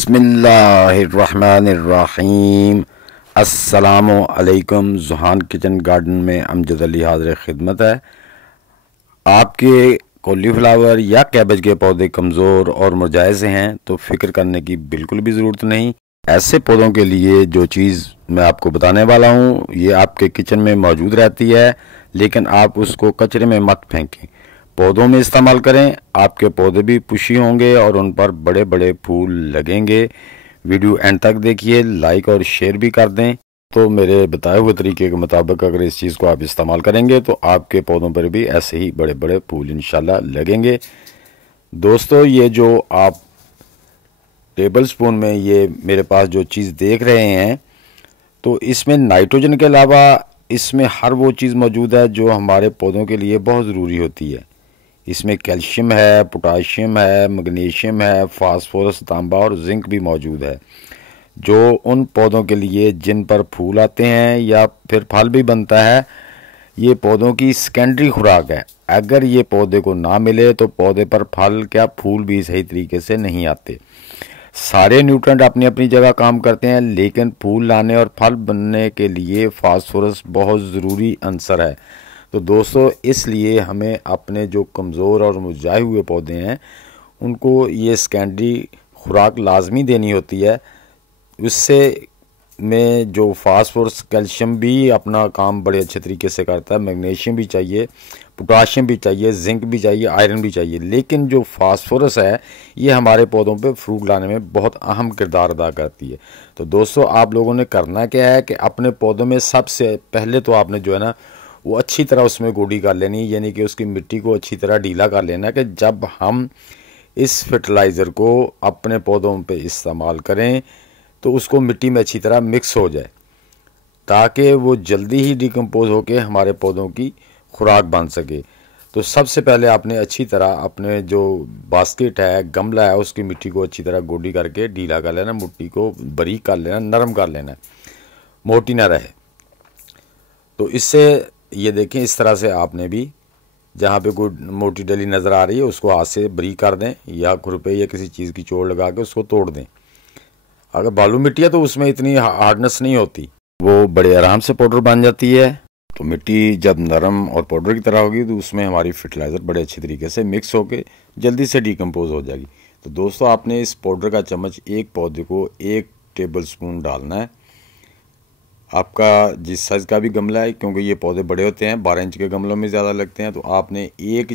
बिस्मिल्लाहिर्रहमानिर्रहीम। अस्सलामु अलैकुम। जुहान किचन गार्डन में अमजद अली हाज़िर खिदमत है। आपके कॉलीफ्लावर या कैबेज के पौधे कमज़ोर और मुरझाए से हैं तो फिक्र करने की बिल्कुल भी ज़रूरत नहीं। ऐसे पौधों के लिए जो चीज़ मैं आपको बताने वाला हूँ ये आपके किचन में मौजूद रहती है, लेकिन आप उसको कचरे में मत फेंकें, पौधों में इस्तेमाल करें। आपके पौधे भी पुष्टि होंगे और उन पर बड़े बड़े फूल लगेंगे। वीडियो एंड तक देखिए, लाइक और शेयर भी कर दें। तो मेरे बताए हुए तरीके के मुताबिक अगर इस चीज़ को आप इस्तेमाल करेंगे तो आपके पौधों पर भी ऐसे ही बड़े बड़े फूल इंशाल्लाह लगेंगे। दोस्तों, ये जो आप टेबल स्पून में ये मेरे पास जो चीज़ देख रहे हैं, तो इसमें नाइट्रोजन के अलावा इसमें हर वो चीज़ मौजूद है जो हमारे पौधों के लिए बहुत ज़रूरी होती है। इसमें कैल्शियम है, पोटाशियम है, मैग्नीशियम है, फास्फोरस, तांबा और जिंक भी मौजूद है, जो उन पौधों के लिए जिन पर फूल आते हैं या फिर फल भी बनता है, ये पौधों की सेकेंडरी खुराक है। अगर ये पौधे को ना मिले तो पौधे पर फल क्या फूल भी सही तरीके से नहीं आते। सारे न्यूट्रेंट अपनी अपनी जगह काम करते हैं, लेकिन फूल लाने और फल बनने के लिए फास्फोरस बहुत ज़रूरी अंसर है। तो दोस्तों, इसलिए हमें अपने जो कमज़ोर और मुरझाए हुए पौधे हैं उनको ये सेकेंडरी खुराक लाजमी देनी होती है। उससे में जो फास्फोरस, कैल्शियम भी अपना काम बड़े अच्छे तरीके से करता है, मैग्नीशियम भी चाहिए, पोटाशियम भी चाहिए, जिंक भी चाहिए, आयरन भी चाहिए। लेकिन जो फास्फोरस है ये हमारे पौधों पे फ्रूट लाने में बहुत अहम किरदार अदा करती है। तो दोस्तों, आप लोगों ने करना क्या है कि अपने पौधों में सबसे पहले तो आपने जो है ना वो अच्छी तरह उसमें गोडी कर लेनी, यानी कि उसकी मिट्टी को अच्छी तरह ढीला कर लेना कि जब हम इस फर्टिलाइज़र को अपने पौधों पे इस्तेमाल करें तो उसको मिट्टी में अच्छी तरह मिक्स हो जाए, ताकि वो जल्दी ही डिकम्पोज होकर हमारे पौधों की खुराक बन सके। तो सबसे पहले आपने अच्छी तरह अपने जो बास्केट है, गमला है, उसकी मिट्टी को अच्छी तरह गोडी करके ढीला कर लेना, मिट्टी को बारीक कर लेना, नरम कर लेना, मोटी ना रहे। तो इससे ये देखें, इस तरह से आपने भी जहाँ पे कोई मोटी डली नज़र आ रही है उसको हाथ से बारीक कर दें या खुरपे या किसी चीज़ की चोट लगा के उसको तोड़ दें। अगर बालू मिट्टी है तो उसमें इतनी हार्डनेस नहीं होती, वो बड़े आराम से पाउडर बन जाती है। तो मिट्टी जब नरम और पाउडर की तरह होगी तो उसमें हमारी फर्टिलाइज़र बड़े अच्छे तरीके से मिक्स होकर जल्दी से डिकम्पोज हो जाएगी। तो दोस्तों, आपने इस पाउडर का चम्मच एक पौधे को 1 टेबल स्पून डालना है। आपका जिस साइज़ का भी गमला है, क्योंकि ये पौधे बड़े होते हैं, 12 इंच के गमलों में ज़्यादा लगते हैं, तो आपने 1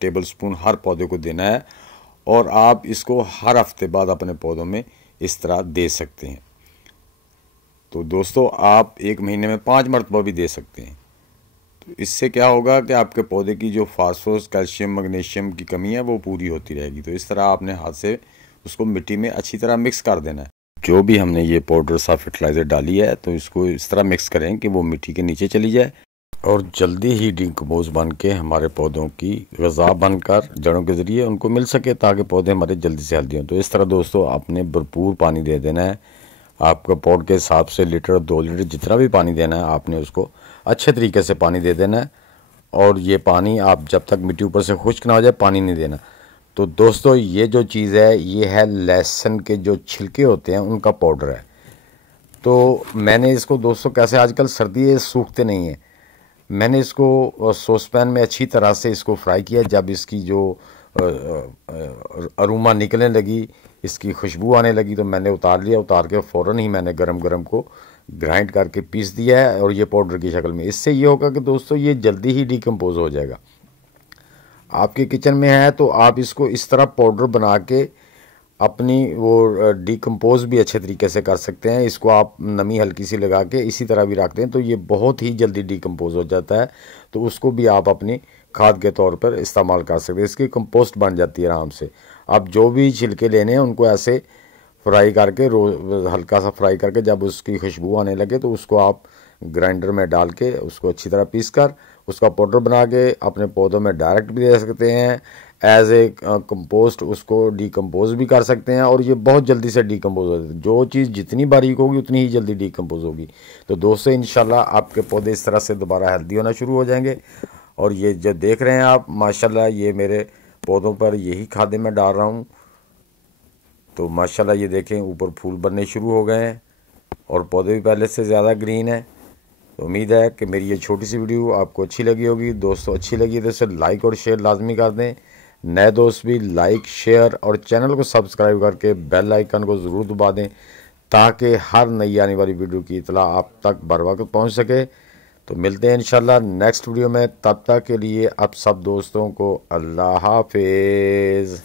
टेबल स्पून हर पौधे को देना है। और आप इसको हर हफ्ते बाद अपने पौधों में इस तरह दे सकते हैं। तो दोस्तों, आप 1 महीने में 5 मरतबा भी दे सकते हैं। तो इससे क्या होगा कि आपके पौधे की जो फास्फोरस, कैल्शियम, मैग्नीशियम की कमी है वो पूरी होती रहेगी। तो इस तरह आपने हाथ से उसको मिट्टी में अच्छी तरह मिक्स कर देना है। जो भी हमने ये पाउडर सा फर्टिलाइज़र डाली है तो इसको इस तरह मिक्स करें कि वो मिट्टी के नीचे चली जाए और जल्दी ही डिकम्पोज बन के हमारे पौधों की ग़िज़ा बनकर जड़ों के ज़रिए उनको मिल सके, ताकि पौधे हमारे जल्दी से हेल्दी हों। तो इस तरह दोस्तों, आपने भरपूर पानी दे देना है। आपका पॉट के हिसाब से लीटर 2 लीटर जितना भी पानी देना है आपने उसको अच्छे तरीके से पानी दे देना है। और ये पानी आप जब तक मिट्टी ऊपर से खुश्क ना हो जाए पानी नहीं देना। तो दोस्तों, ये जो चीज़ है ये है लहसुन के जो छिलके होते हैं उनका पाउडर है। तो मैंने इसको दोस्तों, कैसे आजकल सर्दी है सूखते नहीं हैं, मैंने इसको सॉसपैन में अच्छी तरह से इसको फ्राई किया। जब इसकी जो अरोमा निकलने लगी, इसकी खुशबू आने लगी, तो मैंने उतार लिया। उतार के फ़ौरन ही मैंने गरम गरम को ग्राइंड करके पीस दिया है और ये पाउडर की शक्ल में। इससे ये होगा कि दोस्तों ये जल्दी ही डिकम्पोज हो जाएगा। आपके किचन में है तो आप इसको इस तरह पाउडर बना के अपनी वो डिकम्पोज भी अच्छे तरीके से कर सकते हैं। इसको आप नमी हल्की सी लगा के इसी तरह भी रखते हैं तो ये बहुत ही जल्दी डिकम्पोज हो जाता है। तो उसको भी आप अपनी खाद के तौर पर इस्तेमाल कर सकते हैं। इसकी कंपोस्ट बन जाती है आराम से। आप जो भी छिलके लेने हैं उनको ऐसे फ्राई करके हल्का सा फ्राई करके जब उसकी खुशबू आने लगे तो उसको आप ग्राइंडर में डाल के उसको अच्छी तरह पीस कर उसका पाउडर बना के अपने पौधों में डायरेक्ट भी दे सकते हैं। एज ए कंपोस्ट उसको डिकम्पोज भी कर सकते हैं और ये बहुत जल्दी से डिकम्पोज हो जाता है। जो चीज़ जितनी बारीक होगी उतनी ही जल्दी डिकम्पोज होगी। तो दोस्तों, इंशाल्लाह आपके पौधे इस तरह से दोबारा हेल्दी होना शुरू हो जाएंगे। और ये जो देख रहे हैं आप, माशाल्लाह ये मेरे पौधों पर यही खादें मैं डाल रहा हूँ। तो माशाल्लाह ये देखें ऊपर फूल बनने शुरू हो गए हैं और पौधे भी पहले से ज़्यादा ग्रीन है। तो उम्मीद है कि मेरी ये छोटी सी वीडियो आपको अच्छी लगी होगी। दोस्तों अच्छी लगी तो इसे लाइक और शेयर लाजमी कर दें। नए दोस्त भी लाइक शेयर और चैनल को सब्सक्राइब करके बेल आइकन को ज़रूर दबा दें ताकि हर नई आने वाली वीडियो की इतला आप तक बर वक्त पहुँच सके। तो मिलते हैं इंशाल्लाह नेक्स्ट वीडियो में। तब तक के लिए आप सब दोस्तों को अल्लाह हाफिज़।